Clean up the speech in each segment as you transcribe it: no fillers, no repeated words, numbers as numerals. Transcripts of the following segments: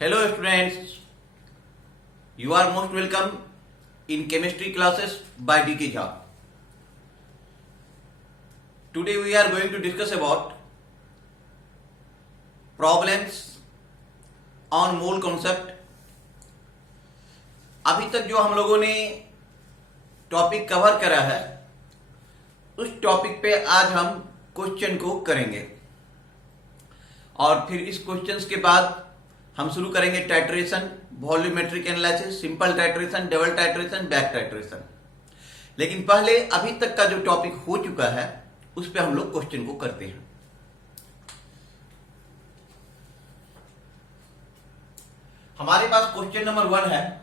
Hello students, you are most welcome in chemistry classes by DK Jha. Today we are going to discuss about problems on mole concept. अभी तक जो हम लोगों ने topic cover करा है उस टॉपिक पे आज हम क्वेश्चन को करेंगे और फिर इस क्वेश्चंस के बाद हम शुरू करेंगे titration, volumetric analysis, simple titration, double titration, back titration. लेकिन पहले अभी तक का जो टॉपिक हो चुका है उस पे हम लोग क्वेश्चन को करते हैं। हमारे पास क्वेश्चन नंबर 1 है।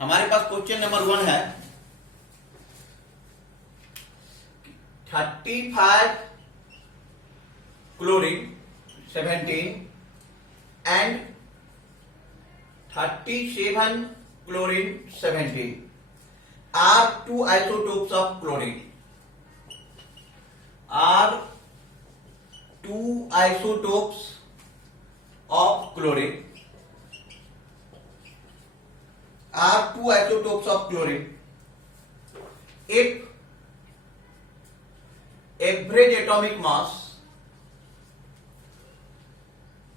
हमारे पास क्वेश्चन नंबर 1 है 35 chlorine 17 and 37 chlorine 17 are two isotopes of chlorine. Are two isotopes of chlorine. Are two isotopes of chlorine. If average atomic mass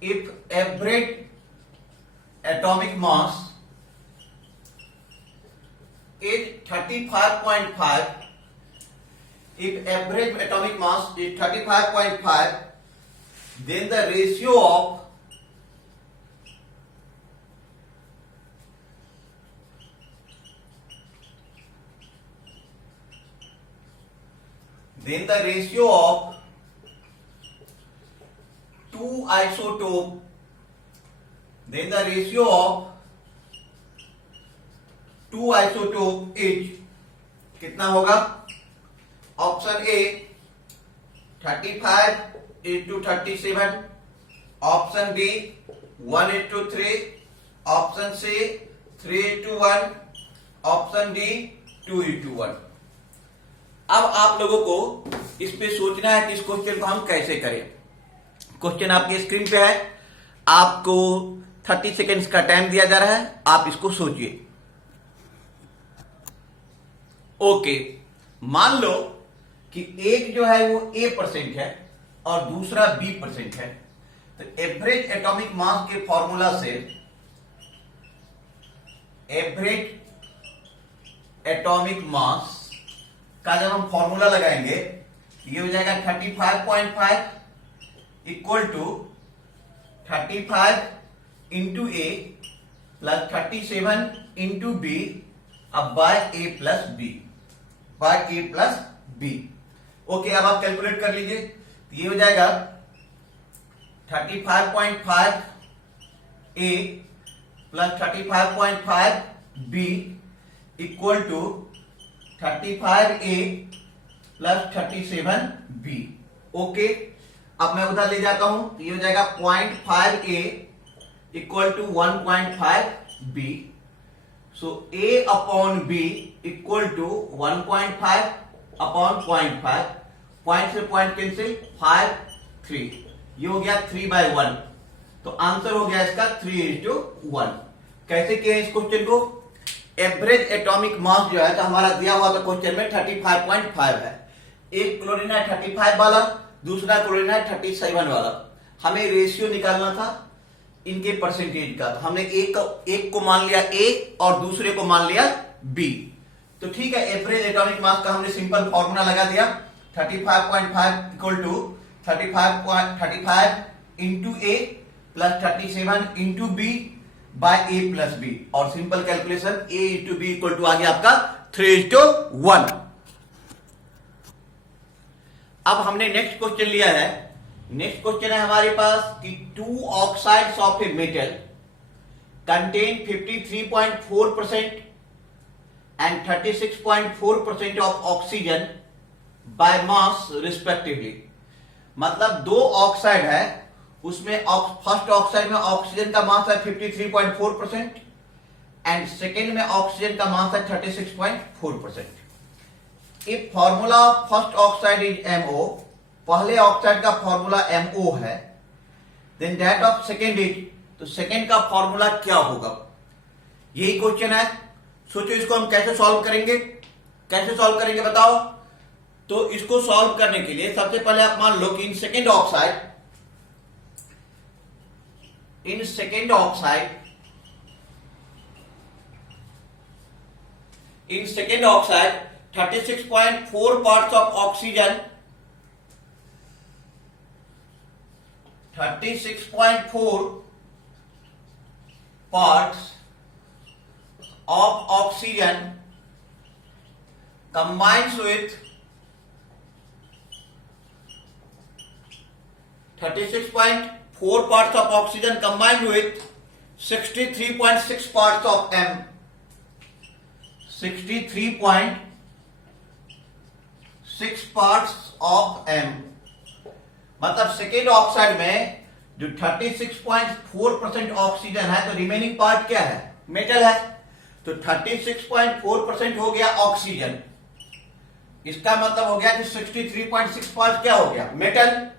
is 35.5, if average atomic mass is 35.5, then the ratio of two isotope, then the ratio of two isotope is कितना होगा? Option A 35 into 37, option B 1 into 3, option C 3 into 1, option D 2 into 1। अब आप लोगों को इस पे सोचना है कि इस क्वेश्चन को हम कैसे करें। क्वेश्चन आपकी स्क्रीन पे है, आपको 30 सेकेंड्स का टाइम दिया जा रहा है, आप इसको सोचिए। ओके, मान लो कि एक जो है वो A% है और दूसरा B% है, तो एवरेज एटॉमिक मास के फॉर्मूला से एवरेज एटॉमिक मास का जब हम फॉर्मूला लगाएंगे ये हो जाएगा 35.5 equal to 35 into A plus 37 into B अब by A plus B. Okay, अब आप कैलकुलेट कर लीजिए। ये हो जाएगा 35.5 A plus 35.5 B equal to 35 A plus 37 B. Okay, अब मैं उधर ले जाता हूं, ये हो जाएगा 0.5 A equal to 1.5 B. So A upon B equal to 1.5 upon 0.5, point से पॉइंट कैंसिल 5 3, ये हो गया 3/1। तो आंसर हो गया इसका 3:1। कैसे किया इस क्वेश्चन को? एवरेज एटॉमिक मास जो है तो हमारा दिया हुआ था क्वेश्चन में 35.5 है। एक क्लोरीन है 35 वाला, दूसरा क्लोरीन है 37 वाला। हमें रेशियो निकालना था इनके परसेंटेज का, तो हमने एक को मान लिया ए और दूसरे को मान लिया बी। तो ठीक है, एवरेज एटॉमिक मास का हमने सिंपल फॉर्मूला लगा दिया 35.5 equal to 35 into A plus 37 into B by A plus B, और simple calculation A into B equal to आ गया आपका 3:1। अब हमने नेक्स्ट क्वेश्चन लिया है। नेक्स्ट क्वेश्चन है हमारे पास कि 2 oxides of a metal contain 53.4% and 36.4% of oxygen by mass respectively. मतलब दो ऑक्साइड है, उसमें फर्स्ट ऑक्साइड में ऑक्सीजन का मास है 53.4% एंड सेकेंड में ऑक्सीजन का मास है 36.4%। If formula first oxide is MO, पहले ऑक्साइड का फॉर्मूला MO है, then that of second is, तो सेकेंड का फॉर्मूला क्या होगा, यही क्वेश्चन है। सोचो इसको हम कैसे सॉल्व करेंगे, कैसे सॉल्व करेंगे बताओ। तो इसको सॉल्व करने के लिए सबसे पहले आप मान लो कि in second oxide 36.4 parts of oxygen, 36.4 parts of oxygen combines with 36.4 parts of oxygen combined with 63.6 parts of M, 63.6 parts of M। मतलब सेकेंड ऑक्साइड में जो 36.4% ऑक्सीजन है, तो रिमेनिंग पार्ट क्या है, मेटल है। तो 36.4% हो गया ऑक्सीजन, इसका मतलब हो गया कि 63.6 पार्ट क्या हो गया, मेटल।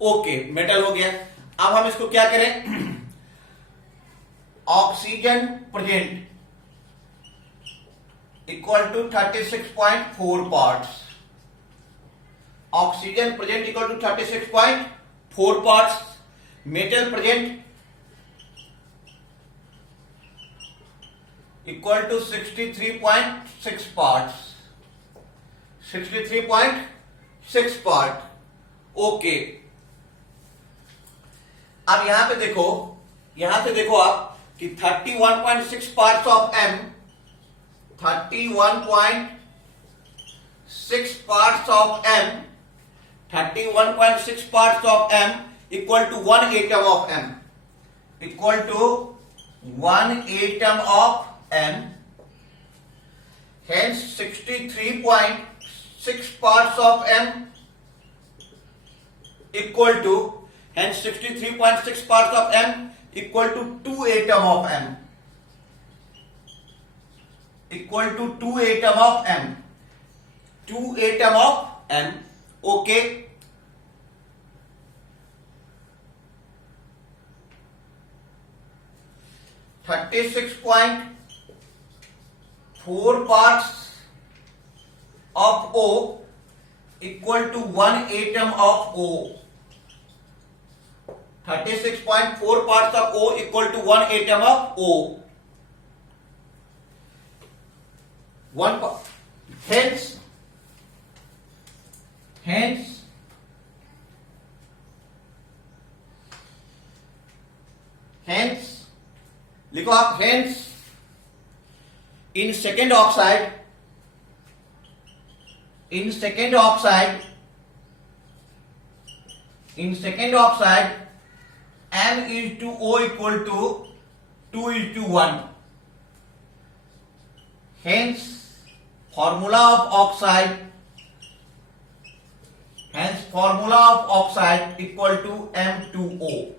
ओके, मेटल हो गया। अब हम इसको क्या करें, oxygen present equal to 36.4 parts, oxygen present equal to 36.4 parts, metal present equal to 63.6 parts, 63.6 part. Okay, अब यहां पे देखो, यहां से देखो आप कि 31.6 parts of M, 31.6 parts of M, 31.6 parts of M equal to 1 atom of M, equal to 1 atom of M. Hence 63.6 parts of M equal to, hence 63.6 parts of M equal to 2 atom of M, equal to 2 atom of M, 2 atom of M। okay, .4 parts of O equal to 1 atom of O, 36.4 parts of O equal to 1 atom of O, 1 part। hence लिखो आप, hence in second oxide M is to O equal to 2 is to 1, hence formula of oxide equal to M2O,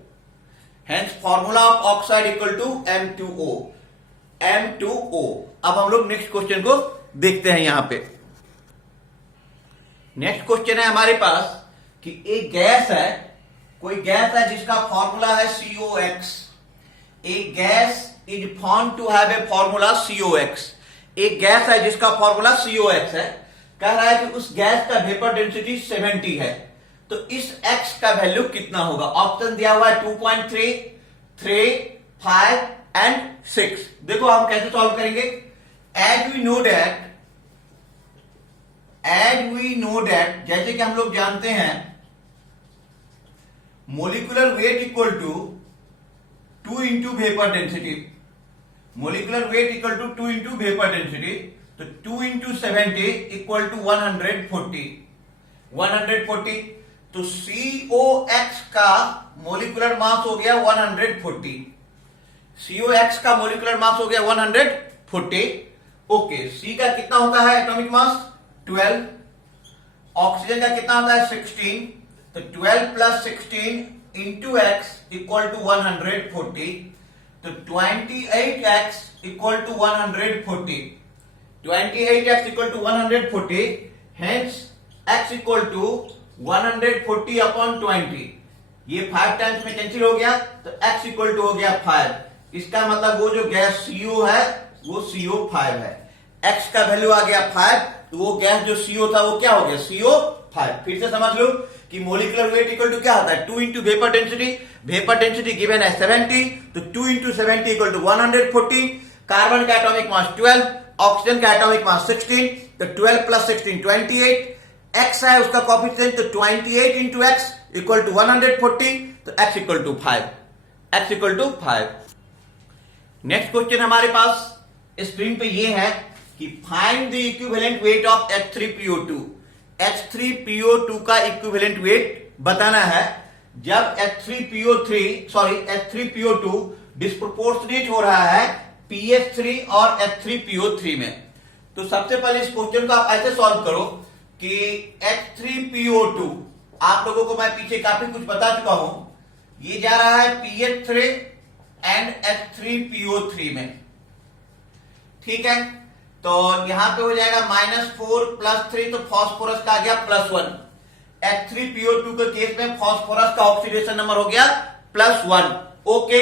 hence formula of oxide equal to M2O। अब हम लोग next question को देखते हैं। यहां पे नेक्स्ट क्वेश्चन है हमारे पास कि एक गैस है, कोई गैस है जिसका फॉर्मूला है COX। एक gas is found to have a formula COX। एक गैस है जिसका फॉर्मूला COX है। कह रहा है कि उस गैस का वेपर डेंसिटी 70 है, तो इस X का वैल्यू कितना होगा। ऑप्शन दिया हुआ है 2.3, 3, 5 एंड 6। देखो हम कैसे सॉल्व करेंगे। एज वी नो दैट, जैसे कि हम लोग जानते हैं, molecular weight equal to 2 into vapour density, molecular weight equal to 2 into vapour density. तो 2 इंटू 70 इक्वल टू 140। तो COX का मोलिकुलर मास हो गया 140, COX का मोलिकुलर मास हो गया 140। ओके, C का कितना होता है एटॉमिक मास 12, ऑक्सीजन का कितना होता है 16, तो 12 plus 16 into X equal to 140, तो 28X equal to 140, 28X equal to 140, hence X equal to 140 upon 20। ये 5 टाइम्स में कैंसिल हो गया तो x इक्वल टू हो गया 5। इसका मतलब वो जो गैस CO है वो CO5 है। x का वैल्यू आ गया 5 तो वो गैस जो CO था वो क्या हो गया CO5। फिर से समझ लो कि मोलिकुलर वेट इक्वल टू क्या होता है 2 into vapour density. Vapour density given है 70 तो 2 इंटू 70 इक्वल टू 140। कार्बन का एटॉमिक मास 12, ऑक्सीजन का एटॉमिक मास 16 तो 12 प्लस 16 28। x है उसका कोएफिशिएंट तो 28 इंटू एक्स इक्वल टू 140 तो x equal to 5। x equal to 5। Next question हमारे पास स्क्रीन पे ये है कि find the equivalent weight of H3PO2। H3PO2 का इक्विवेलेंट वेट बताना है जब H3PO2 डिस्प्रोपोर्शनेट हो रहा है PH3 और H3PO3 में। तो सबसे पहले इस क्वेश्चन को आप ऐसे सॉल्व करो कि H3PO2 आप लोगों को मैं पीछे काफी कुछ बता चुका हूं, ये जा रहा है PH3 एंड H3PO3 में, ठीक है। तो यहां पे हो जाएगा -4 + 3 तो फास्फोरस का आ गया +1। H3PO2 के केस में फास्फोरस का ऑक्सीडेशन नंबर हो गया +1। ओके,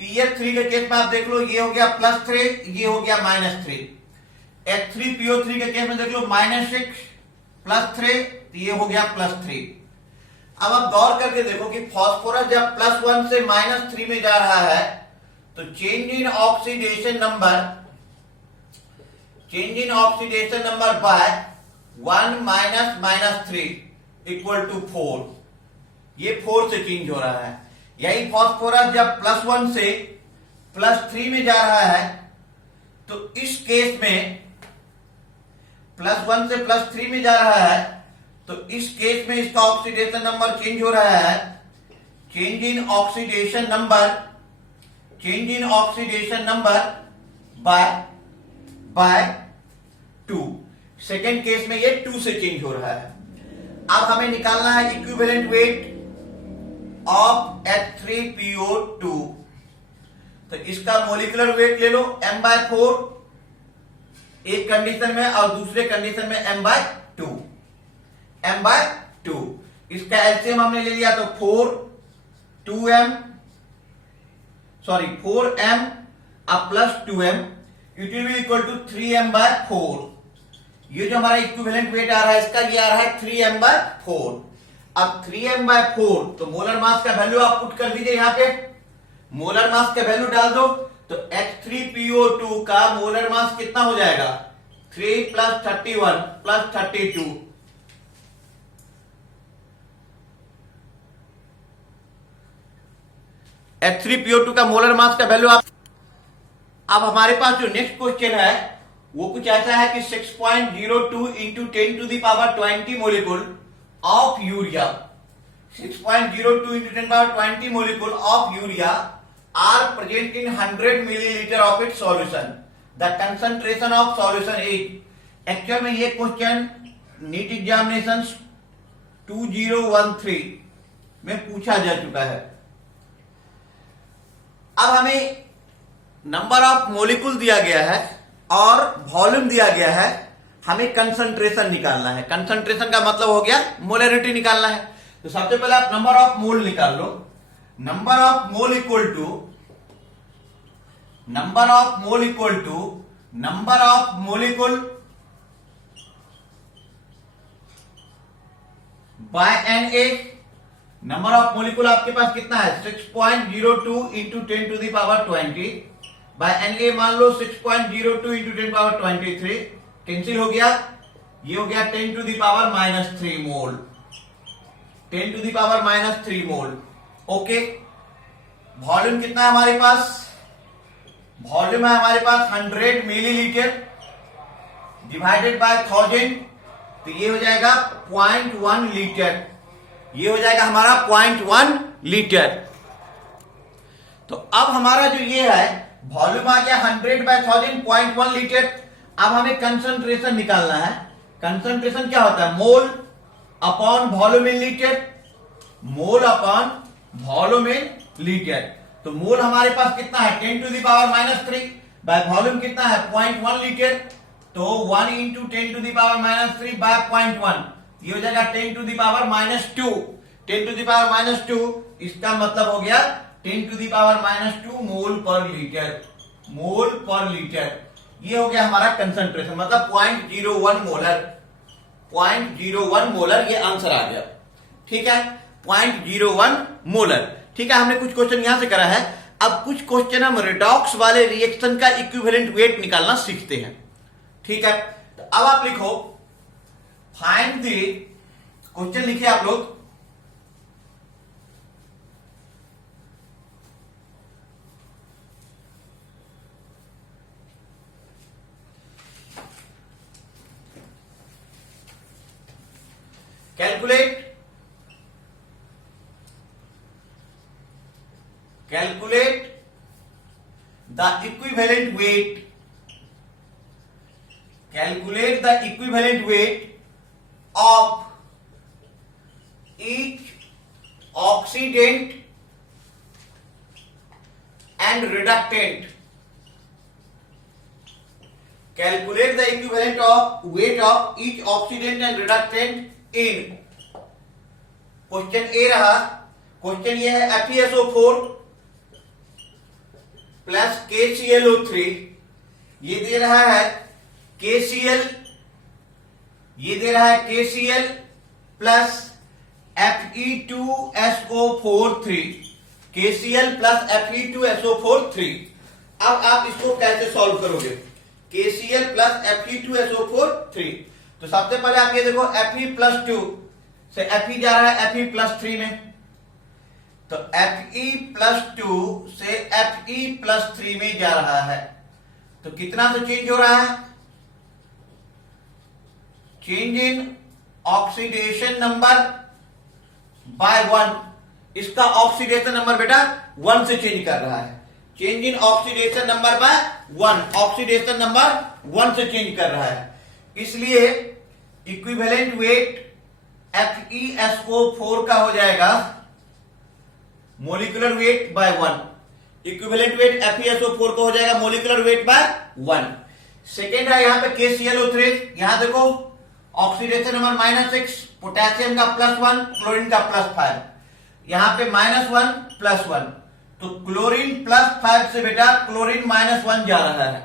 PH3 के केस में आप देख लो ये हो गया +3, ये हो गया -3। H3PO3 के केस में देख लो -6 + 3 तो ये हो गया +3। अब आप गौर करके देखो कि फास्फोरस जब +1 से -3 में जा रहा है तो change in oxidation number by 1 - -3 equal to 4। ये 4 से चेंज हो रहा है। यही फास्फोरस जब +1 से +3 में जा रहा है तो इस केस में +1 से +3 में जा रहा है तो इस केस में इसका ऑक्सीडेशन नंबर चेंज हो रहा है। Change in oxidation number by 2। Second case में ये 2 से चेंज हो रहा है। अब हमें निकालना है इक्विवेलेंट वेट ऑफ H3PO2। तो इसका मोलिकुलर वेट ले लो m/4 एक कंडीशन में और दूसरे कंडीशन में m/2। इसका एलसीएम हमने ले लिया तो 4m अब +2m it will be equal to 3m/4। ये जो हमारा इक्विवेलेंट वेट आ रहा है इसका ये आ रहा है 3m/4। अब 3m/4 तो मोलर मास का वैल्यू आप पुट कर दीजिए, यहां पे मोलर मास का वैल्यू डाल दो तो H3PO2 का मोलर मास कितना हो जाएगा 3 + 31 + 32। H3PO2 का मोलर मास का वैल्यू आप। अब हमारे पास जो नेक्स्ट क्वेश्चन है वो कुछ ऐसा है कि 6.02 into 10⁻20 molecule of urea 6.02 into 10⁻20 molecule of urea are present in 100 milliliter of its solution. The concentration of solution is। Actual में ये क्वेश्चन नीट एग्जामिनेशन 2013 में पूछा जा चुका है। अब हमें नंबर ऑफ मोलिकुल दिया गया है और वॉल्यूम दिया गया है, हमें कंसंट्रेशन निकालना है। कंसंट्रेशन का मतलब हो गया मोलरिटी निकालना है। तो सबसे पहले आप नंबर ऑफ मोल निकाल लो। Number of mole equal to number of molecule by Na। Number of molecule आपके पास कितना है 6.02 इंटू 10⁻20 बाय Na मान लो 6.02 इंटू 10⁻23 कैंसिल हो गया, ये हो गया 10⁻³ मोल 10⁻³ मोल। ओके, वॉल्यूम कितना है हमारे पास, वॉल्यूम है हमारे पास 100 मिलीलीटर डिवाइडेड बाय 1000 तो ये हो जाएगा 0.1 लीटर, ये हो जाएगा हमारा 0.1 लीटर। तो अब हमारा जो ये है वॉल्यूम आ गया 100/1000 0.1 लीटर। अब हमें कंसंट्रेशन निकालना है। कंसंट्रेशन क्या होता है mole upon volume in litre, mole upon volume in litre. तो मोल हमारे पास कितना है 10⁻³ बाय वॉल्यूम कितना है 0.1 लीटर, तो 1 इंटू 10⁻³ बाय 0.1 ये हो जाएगा 10⁻²। 10⁻², इसका मतलब हो गया 10⁻² मोल पर लीटर। ये हो गया हमारा कंसंट्रेशन, मतलब 0.01 मोलर। 0.01 मोलर ये आंसर आ गया। ठीक है, 0.01 मोलर। ठीक है, हमने कुछ क्वेश्चन यहां से करा है। अब कुछ क्वेश्चन हम रिडॉक्स वाले रिएक्शन का इक्विवेलेंट वेट निकालना सीखते हैं। ठीक है, तो अब आप लिखो फाइंड द, क्वेश्चन लिखिए आप लोग, calculate the equivalent weight of each oxidant and reductant. Calculate the equivalent of weight of each oxidant and reductant in, question ए रहा। क्वेश्चन ये है FeSO4 प्लस KClO3, ये दे रहा है KCl, ये दे रहा है KCl plus Fe2SO4 KCl plus Fe2SO4 अब आप इसको कैसे सॉल्व करोगे? KCl plus Fe2SO4। तो सबसे पहले आप ये देखो Fe+2 से Fe जा रहा है Fe+3 में, तो Fe+2 से Fe+3 में जा रहा है, तो कितना तो चेंज हो रहा है? Change in oxidation number by 1। इसका ऑक्सीडेशन नंबर बेटा 1 से चेंज कर रहा है। Change in oxidation number by 1, oxidation number 1 से चेंज कर रहा है, इसलिए इक्विवेलेंट वेट FeSO4 का हो जाएगा molecular weight bye 1। Equivalent weight FeSO4 का हो जाएगा मोलिकुलर वेट बाय 1। सेकेंड है यहां पे KClO3, यहां देखो ऑक्सीडेशन नंबर -6, पोटेशियम का +1, क्लोरीन का +5, यहां पे -1 +1, तो क्लोरीन +5 से बेटा क्लोरीन -1 जा रहा है।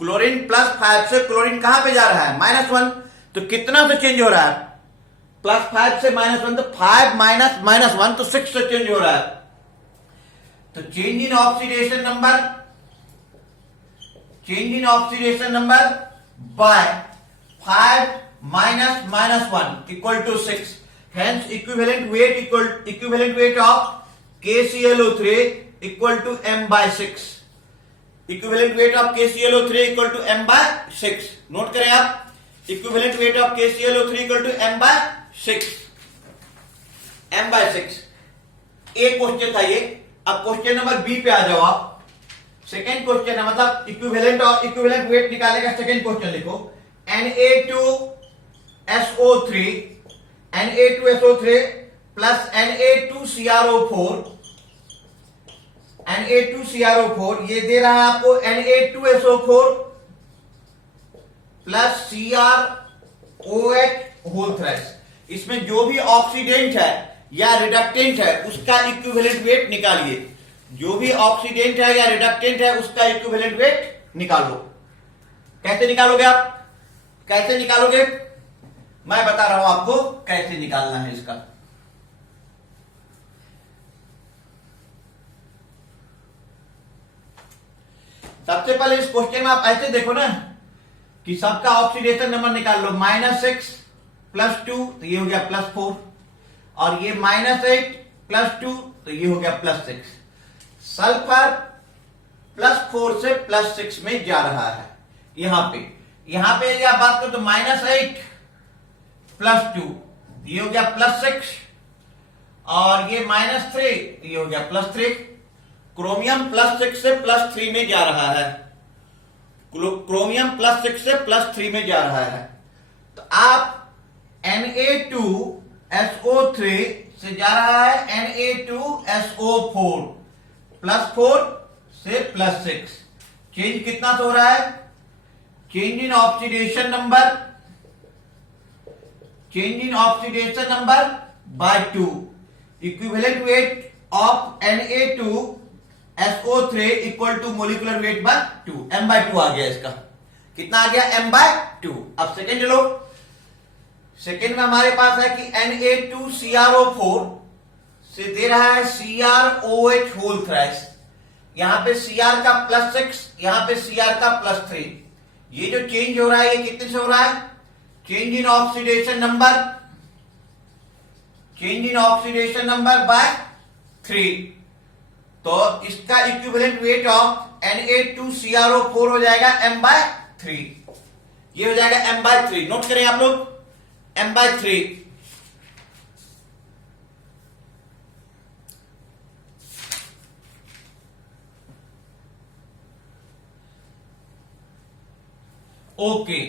क्लोरीन +5 से क्लोरीन कहां पे जा रहा है? -1। तो कितना से चेंज हो रहा है? +5 से -1, तो 5 माइनस 1 तो 6 से चेंज हो रहा है। तो change in oxidation number by 5 minus 1 equal to 6। Hence equivalent weight of KClO3 equal to m/6। Equivalent weight of KClO3 equal to m/6। Note करें आप, equivalent weight of KClO3 equal to m/6। एक question था ये। अब question number B पे आ जाओ आप। Second question है, मतलब इक्विवेलेंट वेट निकालने का सेकेंड क्वेश्चन लिखो। Na2SO3 प्लस Na2CrO4 ये दे रहा है आपको Na2SO4 plus CrOH whole thrice. इसमें जो भी ऑक्सीडेंट है या रिडक्टेंट है उसका इक्विवेलेंट वेट निकालिए। जो भी ऑक्सीडेंट है या रिडक्टेंट है उसका इक्विवेलेंट वेट निकालो। कैसे निकालोगे आप? कैसे निकालोगे मैं बता रहा हूं आपको कैसे निकालना है इसका। सबसे पहले इस क्वेश्चन में आप ऐसे देखो ना कि सबका ऑक्सीडेशन नंबर निकाल लो। -6 +2 तो ये हो गया +4, और ये -8 +2 तो ये हो गया +6। सल्फर +4 से +6 में जा रहा है। यहां पे ये आप बात करो तो -8 +2 ये हो गया +6, और ये -3 ये हो गया +3। क्रोमियम +6 से +3 में जा रहा है। क्रोमियम +6 से +3 में जा रहा है। तो आप Na2SO3 से जा रहा है Na2SO4 +4 से +6। चेंज कितना तो हो रहा है? Change in oxidation number by 2। Equivalent weight of Na2SO3 equal to molecular weight by 2, m/2 आ गया इसका। कितना आ गया? m/2। अब सेकेंड लो। सेकेंड में हमारे पास है कि Na2CrO4 से दे रहा है CrOH होल थ्राइस। यहां पे Cr का +6, यहां पे Cr का +3। ये जो चेंज हो रहा है ये कितने से हो रहा है? Change in oxidation number bye 3। तो इसका इक्विवेलेंट वेट ऑफ Na2CrO4 हो जाएगा m/3। ये हो जाएगा m/3। नोट करें आप लोग, m/3। ओके।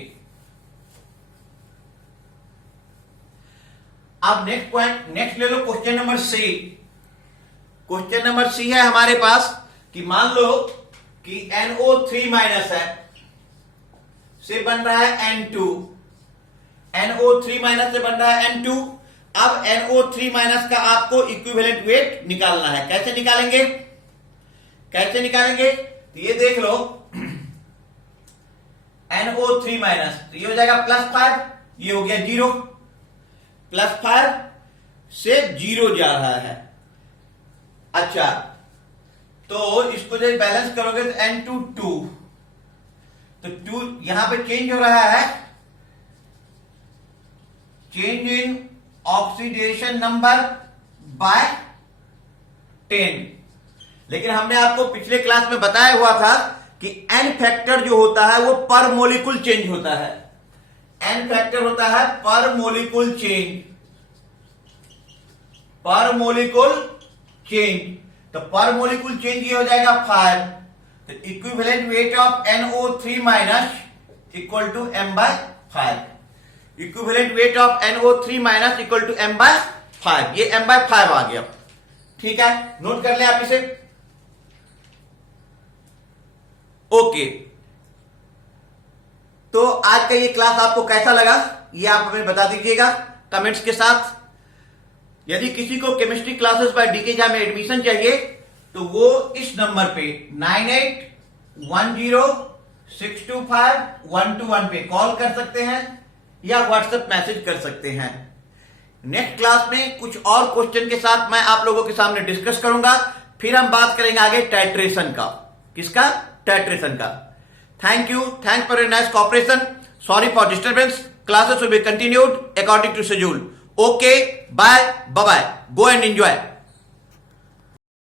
अब नेक्स्ट पॉइंट, नेक्स्ट ले लो question number C. Question number C है हमारे पास कि मान लो कि NO3 माइनस है से बन रहा है N2। NO3 माइनस से बन रहा है N2। अब NO3 माइनस का आपको इक्विवेलेंट वेट निकालना है। कैसे निकालेंगे? तो ये देख लो, NO3 माइनस, तो ये हो जाएगा +5, ये हो गया 0। +5 से 0 जा रहा है। अच्छा, तो इसको जब बैलेंस करोगे तो N2 2, तो 2 यहां पे चेंज हो रहा है, change in oxidation number bye 10। लेकिन हमने आपको पिछले क्लास में बताया हुआ था कि n फैक्टर जो होता है वो पर मोलिकुल चेंज होता है। n फैक्टर होता है पर मोलिकुल चेंज, तो पर मोलिकुल चेंज ये हो जाएगा 5। तो equivalent weight of NO3 minus equal to m/5। Equivalent weight of NO3 minus equal to m/5। ये m/5 आ गया। ठीक है, नोट कर ले आप इसे। ओके, तो आज का ये क्लास आपको कैसा लगा ये आप हमें बता दीजिएगा कमेंट्स के साथ। यदि किसी को chemistry classes by DK Jha में एडमिशन चाहिए तो वो इस नंबर पे 9810625121 पे कॉल कर सकते हैं या व्हाट्सएप मैसेज कर सकते हैं। नेक्स्ट क्लास में कुछ और क्वेश्चन के साथ मैं आप लोगों के सामने डिस्कस करूंगा। फिर हम बात करेंगे आगे टाइट्रेशन का। किसका? टाइट्रेशन का। Thank you, thanks for your nice cooperation, sorry for disturbance. Classes will be continued according to schedule. Okay, bye, bye-bye. Go and enjoy.